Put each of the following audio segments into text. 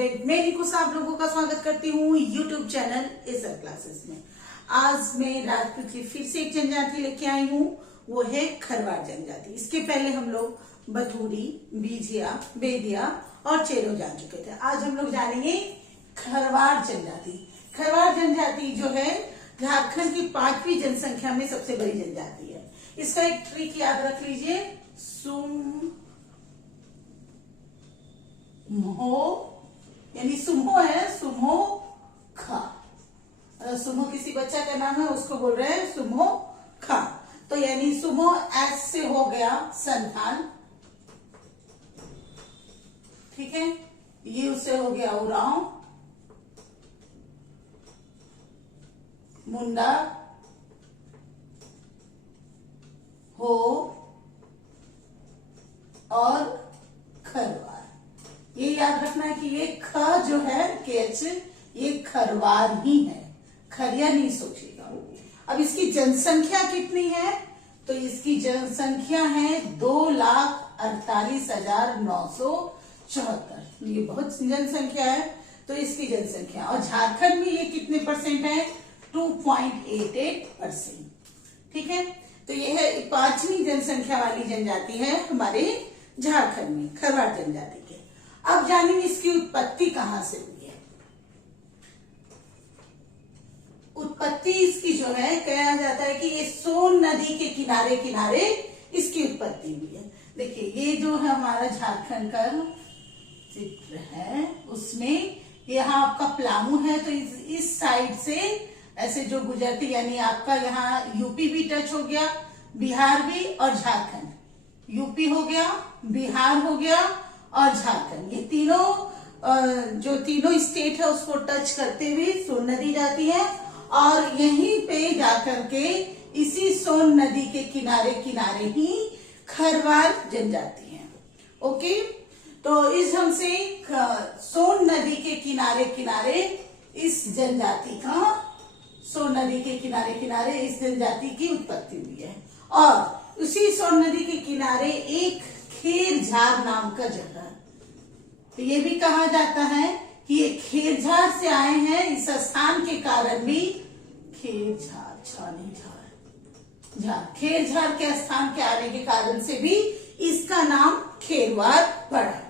Student, मैं निकुस आप लोगों का स्वागत करती हूँ यूट्यूब चैनल एसर क्लासेस में। आज मैं राजपूत की फिर से एक जनजाति लेके आई हूँ, वो है खरवार जनजाति। इसके पहले हम लोग बथूरी, बीजिया, बेदिया और चेरो जान चुके थे। आज हम लोग जानेंगे खरवार जनजाति। खरवार जनजाति जो है झारखंड की 5वीं जनसंख्या में सबसे बड़ी जनजाति है। इसका एक ट्रिक याद रख लीजिए, सुमो यानी सुमो है, सुमो खा। सुमो किसी बच्चा का नाम है, उसको बोल रहे हैं सुमो खा। तो यानी सुमो एस से हो गया संतान, ठीक है। ये उससे हो गया उराव, मुंडा, हो और खरवार। ये याद रखना है कि ये ख जो है केच, ये खरवार ही है, खरिया नहीं सोचिएगा। अब इसकी जनसंख्या कितनी है, तो इसकी जनसंख्या है 2,48,974। ये बहुत जनसंख्या है, तो इसकी जनसंख्या। और झारखंड में ये कितने परसेंट है, 2.88%, ठीक है। तो ये है 5वीं जनसंख्या वाली जनजाति है हमारे झारखंड में, खरवार जनजाति के। अब जानेंगे इसकी उत्पत्ति कहां से हुई है। उत्पत्ति इसकी जो है, कहा जाता है कि ये सोन नदी के किनारे किनारे इसकी उत्पत्ति हुई है। देखिए ये जो है हमारा झारखंड का चित्र है, उसमें यहाँ आपका प्लामू है, तो इस साइड से ऐसे जो गुजरती, यानी आपका यहाँ यूपी भी टच हो गया, बिहार भी और झारखंड। यूपी हो गया, बिहार हो गया और झारखंड, ये तीनों जो तीनों स्टेट है उसको टच करते हुए सोन नदी जाती है। और यहीं पे जाकर के इसी सोन नदी के किनारे किनारे ही खरवार जनजाति है। ओके, तो इस ढंग से सोन नदी के किनारे किनारे इस जनजाति का, सोन नदी के किनारे किनारे इस जनजाति की उत्पत्ति हुई है। और उसी सोन नदी के किनारे एक खेरझार नाम का जगह, तो ये भी कहा जाता है कि ये खेरझार से आए हैं। इस स्थान के कारण भी खेरझार, छानी झार, झार, खेरझार के स्थान के आने के कारण से भी इसका नाम खेरवार पड़ा।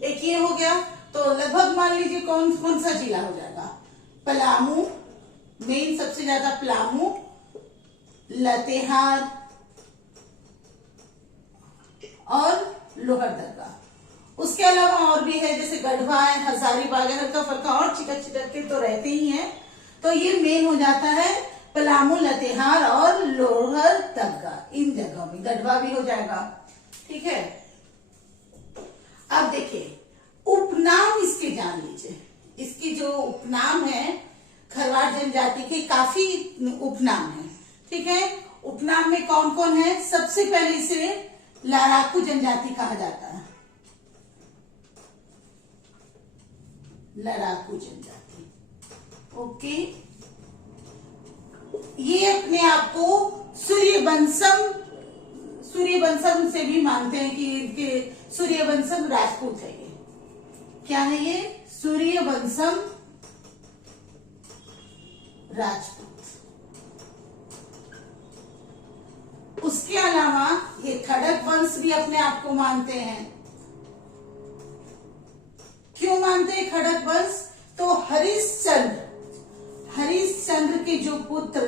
एक ये हो गया, तो लगभग मान लीजिए कौन कौन सा जिला हो जाएगा। पलामू, मेन सबसे ज्यादा पलामू, लातेहार और लोहरदगा। उसके अलावा और भी है, जैसे गढ़वा है, हजारीबाग है, हल्का फल्का और चिटक चिटक के तो रहते ही हैं। तो ये मेन हो जाता है पलामू, लातेहार और लोहरदगा। इन जगहों में गढ़वा भी हो जाएगा, ठीक है। अब देखिए उपनाम इसके जान लीजिए। इसकी जो उपनाम है खरवार जनजाति के, काफी उपनाम है, ठीक है। उपनाम में कौन कौन है, सबसे पहले इसे लड़ाकू जनजाति कहा जाता है। लड़ाकू जनजाति, ओके। ये अपने आप को सूर्यवंशम से भी मानते हैं कि इनके सूर्यवंशम राजपूत है। ये क्या है, ये सूर्यवंशम राजपूत। उसके अलावा ये खड़क वंश भी अपने आप को मानते हैं। क्यों मानते हैं खड़क वंश, तो हरिश्चंद्र के जो पुत्र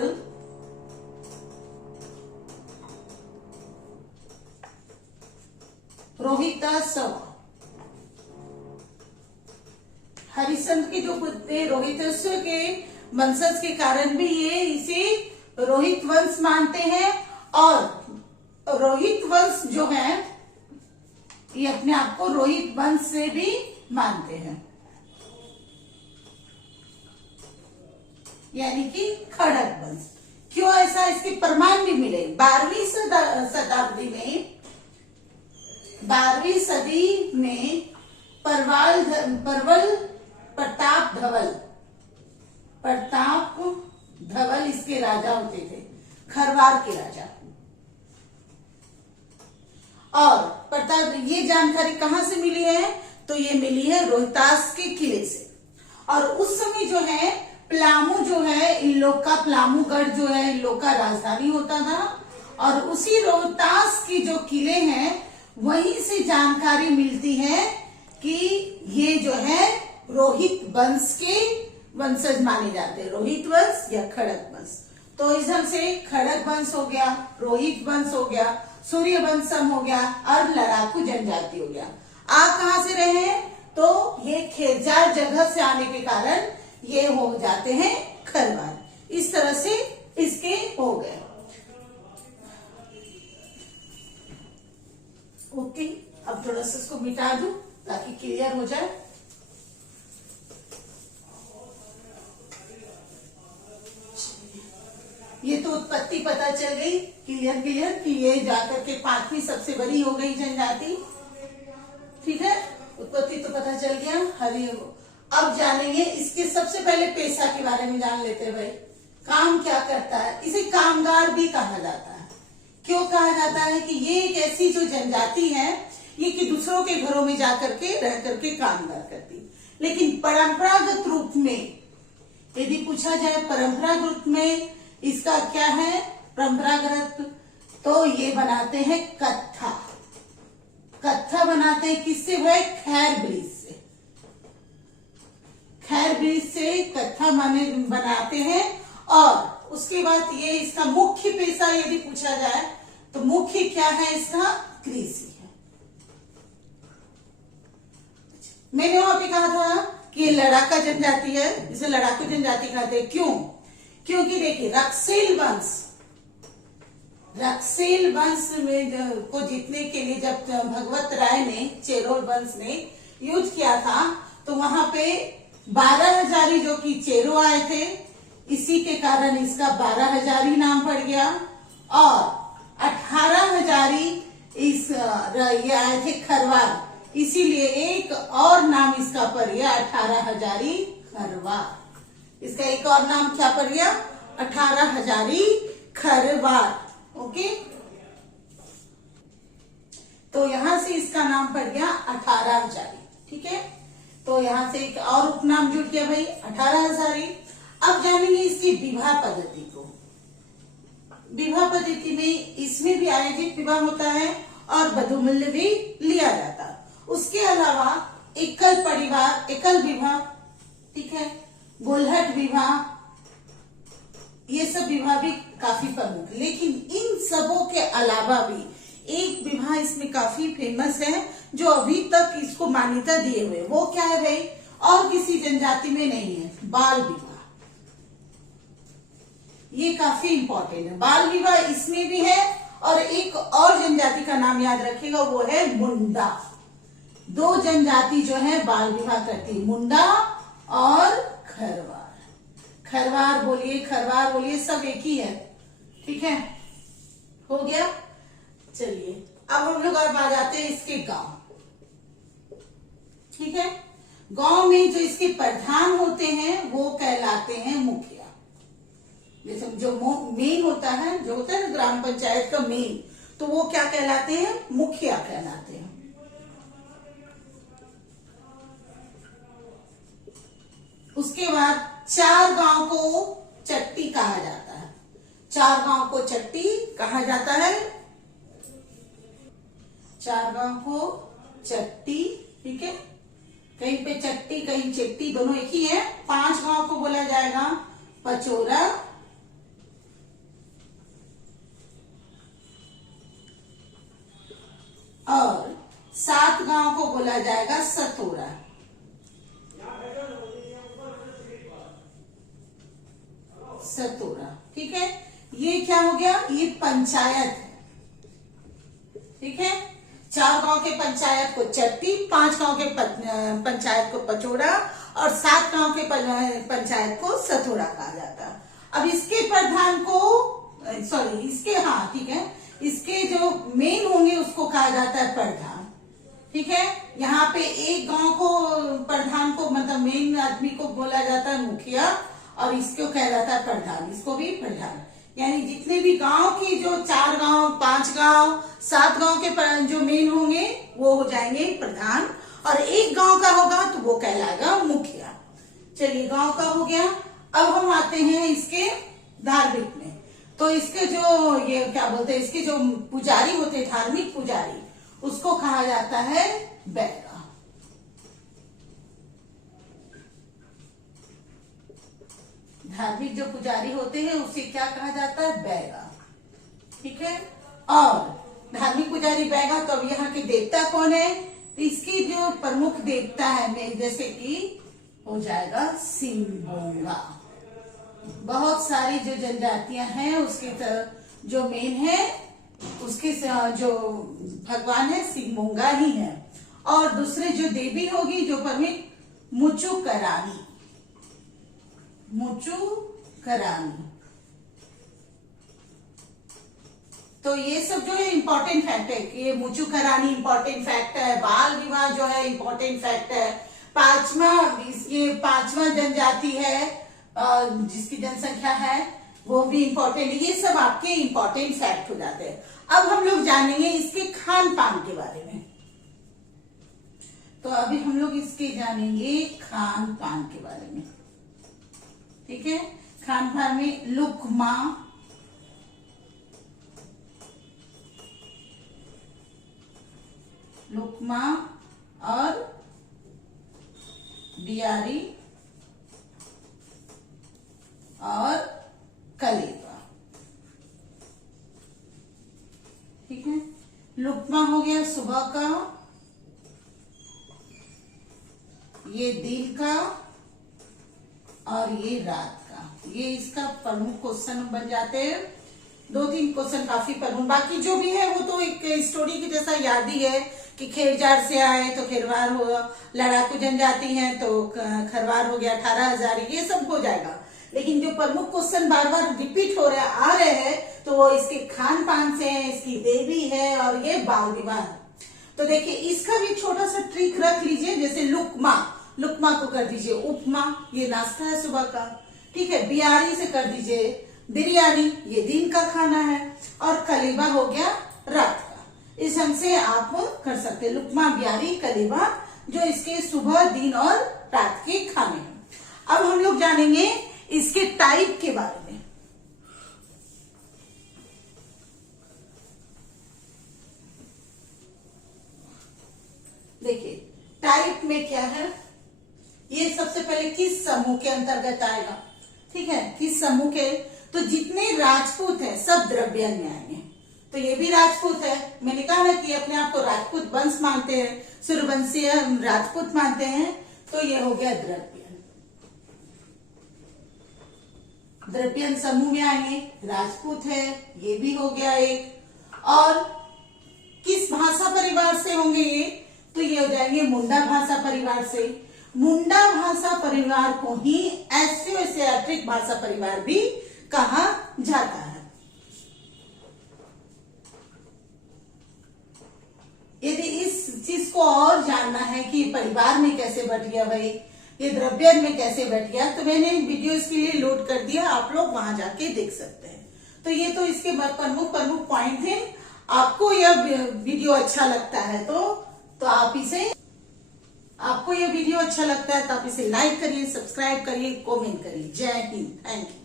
रोहिताश्व, हरिश्चंद्र के जो पुत्र रोहिताश्व के वंशज के कारण भी ये इसे रोहित वंश मानते हैं। और रोहित वंश जो है ये अपने आप को रोहित वंश से भी मानते हैं, यानी कि खड़क वंश। क्यों ऐसा, इसके प्रमाण भी मिले। 12वीं सदी में प्रताप धवल इसके राजा होते थे, खरवार के राजा। और प्रताप, ये जानकारी कहां से मिली है, तो ये मिली है रोहतास के किले से। और उस समय जो है पलामू जो है इन लोग का, पलामूगढ़ जो है इन लोग का राजधानी होता था। और उसी रोहतास की जो किले हैं वहीं से जानकारी मिलती है कि ये जो है रोहित वंश के वंशज माने जाते हैं, रोहित वंश या खड़ग वंश। तो इस ढंग से खड़ग वंश हो गया, रोहित वंश हो गया, सूर्य वंशम हो गया और लड़ाकू जनजाति हो गया। आप कहाँ से रहे हैं? तो ये खेरजार जगह से आने के कारण ये हो जाते हैं खरवार। इस तरह से इसके हो गए। ओके, अब थोड़ा सा इसको मिटा दूं ताकि क्लियर हो जाए। ये तो उत्पत्ति पता चल गई, क्लियर कि ये जाकर के 5वीं सबसे बड़ी हो गई जनजाति। ठीक है, उत्पत्ति तो पता चल गया। हरि अब जानेंगे इसके सबसे पहले पेशा के बारे में जान लेते हैं भाई। काम क्या करता है? इसे कामगार भी कहा जाता है। क्यों कहा जाता है? कि ये एक ऐसी जो जनजाति है ये कि दूसरों के घरों में जाकर के रह करके कामगार करती। लेकिन परंपरागत रूप में यदि पूछा जाए, परंपरागत रूप में इसका क्या है? परंपरागत तो ये बनाते हैं कत्था। कत्था बनाते हैं किससे? वह खैर ब्रिज से। खैर ब्रिज से कत्था बनाते हैं। और उसके बाद ये इसका मुख्य पेशा यदि पूछा जाए तो मुख्य क्या है इसका? कृषि है। मैंने वहां पे कहा था कि ये लड़ाका जनजाति है, इसे लड़ाकू जनजाति कहते हैं। क्यों? क्योंकि देखिए रक्सेल वंश में को जीतने के लिए जब भगवत राय ने, चेरोल वंश ने युद्ध किया था तो वहां पे 12 हजारी जो कि चेरो आए थे, इसी के कारण इसका 12 हजारी नाम पड़ गया। और 18 हजारी ये आए थे खरवार, इसीलिए एक और नाम इसका पड़ गया 18 हजारी खरवार। इसका एक और नाम क्या पड़ गया? 18 हजारी खरवार। ओके, तो यहां से इसका नाम पड़ गया 18 हजारी। ठीक है, तो यहां से एक और उपनाम जुड़ गया भाई 18 हजारी। अब जानेंगे इसकी विवाह पद्धति को। विवाह पद्धति में इसमें भी आयोजित विवाह होता है और वधूमूल्य भी लिया जाता है। उसके अलावा एकल परिवार, एकल विवाह, ठीक है, गोलहट विवाह, ये सब विवाह भी काफी प्रमुख। लेकिन इन सबों के अलावा भी एक विवाह इसमें काफी फेमस है जो अभी तक इसको मान्यता दिए हुए। वो क्या है भाई? और किसी जनजाति में नहीं है, बाल विवाह। ये काफी इंपॉर्टेंट है। बाल विवाह इसमें भी है। और एक और जनजाति का नाम याद रखिएगा, वो है मुंडा। 2 जनजाति जो है बाल विवाह करती है, मुंडा और खरवार। खरवार बोलिए, सब एक ही है। ठीक है, हो गया। चलिए अब हम लोग अब आ जाते हैं इसके गांव। ठीक है, गांव में जो इसके प्रधान होते हैं वो कहलाते हैं मुखिया। जैसे जो मेन होता है, जो होता है ना ग्राम पंचायत का मेन, तो वो क्या कहलाते हैं? मुखिया कहलाते हैं। उसके बाद 4 गांव को चट्टी कहा जाता है। 4 गांव को चट्टी कहा जाता है। 4 गांव को चट्टी, ठीक है, कहीं पे चट्टी कहीं चट्टी, दोनों एक ही है। 5 गांव को बोला जाएगा पचोरा, और 7 गांव को बोला जाएगा सतोरा। सतोरा, ठीक है। ये क्या हो गया? ये पंचायत है। ठीक है, 4 गांव के पंचायत को चट्टी, 5 गांव के पंचायत को पचोड़ा और 7 गांव के पंचायत को सतोड़ा कहा जाता है। अब इसके प्रधान को ठीक है, इसके जो मेन होंगे उसको कहा जाता है प्रधान। ठीक है, यहाँ पे एक गांव को प्रधान को, मतलब मेन आदमी को बोला जाता है मुखिया, और इसको कहा जाता है प्रधान, इसको भी प्रधान। यानी जितने भी गांव की जो 4 गांव, 5 गांव, 7 गांव के जो मेन होंगे वो हो जाएंगे प्रधान, और एक गांव का होगा तो वो कहलाएगा मुखिया। चलिए गांव का हो गया। अब हम आते हैं इसके धार्मिक में। तो इसके जो ये क्या बोलते हैं, इसके जो पुजारी होते हैं, धार्मिक पुजारी, उसको कहा जाता है बैगा। धार्मिक जो पुजारी होते हैं उसे क्या कहा जाता है, बैगा। ठीक है। और धार्मिक पुजारी बैगा। तो अब यहाँ के देवता कौन है, तो इसकी जो प्रमुख देवता है जैसे कि हो जाएगा सिंगोंगा। बहुत सारी जो जनजातियां हैं उसके जो मेन है उसके जो भगवान है सिंगोंगा ही है। और दूसरे जो देवी होगी जो प्रमुख मुचुकरानी। मुचुकरानी। तो ये सब जो है इंपॉर्टेंट फैक्ट है कि ये मुचुकरानी इंपॉर्टेंट फैक्ट है, बाल विवाह जो है इंपॉर्टेंट फैक्ट है। ये पांचवा जनजाति है जिसकी जनसंख्या है वो भी इंपॉर्टेंट। ये सब आपके इंपॉर्टेंट फैक्ट हो जाते हैं। अब हम लोग जानेंगे इसके खान पान के बारे में। तो अभी हम लोग इसके जानेंगे खान पान के बारे में। ठीक है। खान पान में लुकमा, और बियारी और कलेवा। ठीक है। लुकमा हो गया सुबह का, ये दिन का और ये रात का। ये इसका प्रमुख क्वेश्चन बन जाते हैं। 2-3 क्वेश्चन काफी प्रमुख, बाकी जो भी है वो तो एक स्टोरी की जैसा याद ही है कि खेरजाड़ से आए तो खेरवार हो, लड़ाकू जनजाति है तो खरवार हो गया, 18,000, ये सब हो जाएगा। लेकिन जो प्रमुख क्वेश्चन बार बार रिपीट हो रहे आ रहे हैं तो वो इसके खान पान से है, इसकी देवी है और ये बाल विवाह। तो देखिए इसका भी छोटा सा ट्रिक रख लीजिए। जैसे लुकमा को कर दीजिए उपमा, ये नाश्ता है सुबह का। ठीक है। बियारी से कर दीजिए बिरयानी, ये दिन का खाना है। और कलेबा हो गया रात का। इस ढंग से आप कर सकते हैं लुकमा, बियारी, कलेबा, जो इसके सुबह, दिन और रात के खाने हैं। अब हम लोग जानेंगे इसके टाइप के बारे में। देखिए टाइप में क्या है, ये सबसे पहले किस समूह के अंतर्गत आएगा। ठीक है। किस समूह के, तो जितने राजपूत हैं सब द्रव्यन में आएंगे। तो ये भी राजपूत है। मैंने कहा ना कि अपने आप को राजपूत वंश मानते हैं, सूर्यवंशीय राजपूत मानते हैं। तो ये हो गया द्रव्यन। द्रव्यन समूह में आएंगे, राजपूत है, ये भी हो गया एक। और किस भाषा परिवार से होंगे ये, तो ये हो जाएंगे मुंडा भाषा परिवार से। मुंडा भाषा परिवार को ही एशियो-एशियाटिक भाषा परिवार भी कहा जाता है। यदि इस चीज को और जानना है कि परिवार में कैसे बट गया भाई, ये द्रव्यन में कैसे बट गया, तो मैंने वीडियो इसके लिए लोड कर दिया, आप लोग वहां जाके देख सकते हैं। तो ये तो इसके प्रमुख पॉइंट थे। आपको यह वीडियो अच्छा लगता है तो आपको यह वीडियो अच्छा लगता है तो आप इसे लाइक करिए, सब्सक्राइब करिए, कमेंट करिए। जय हिंद। Thank you.